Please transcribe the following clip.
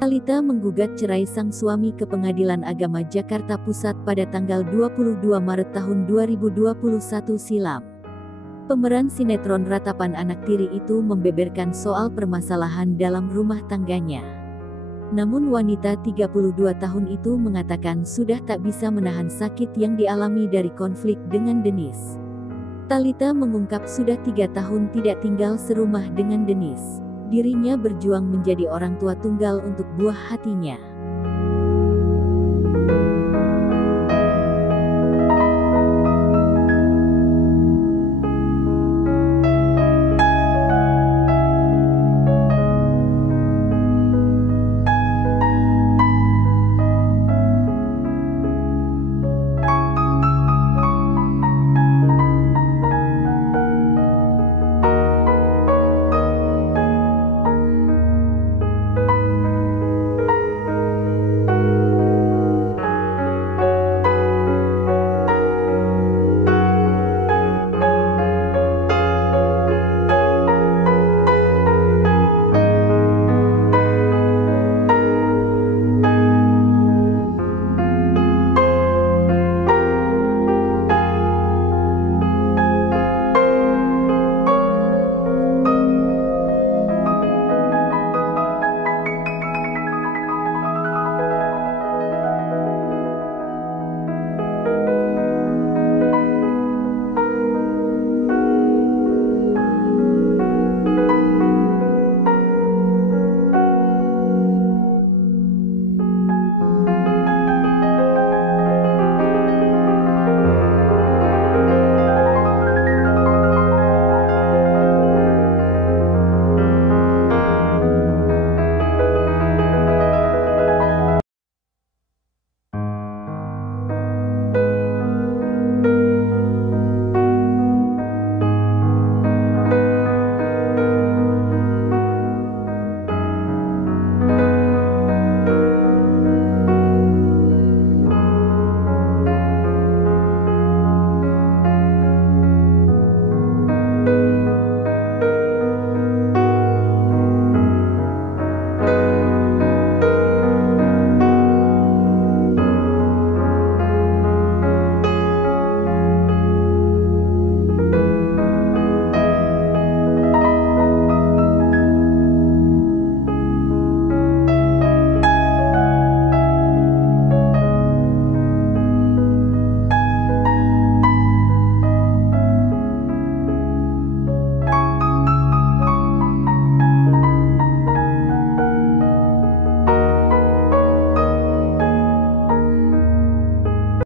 Talita menggugat cerai sang suami ke Pengadilan Agama Jakarta Pusat pada tanggal 22 Maret tahun 2021 silam. Pemeran sinetron Ratapan Anak Tiri itu membeberkan soal permasalahan dalam rumah tangganya. Namun wanita 32 tahun itu mengatakan sudah tak bisa menahan sakit yang dialami dari konflik dengan Denis. Talita mengungkap sudah 3 tahun tidak tinggal serumah dengan Denis. Dirinya berjuang menjadi orang tua tunggal untuk buah hatinya.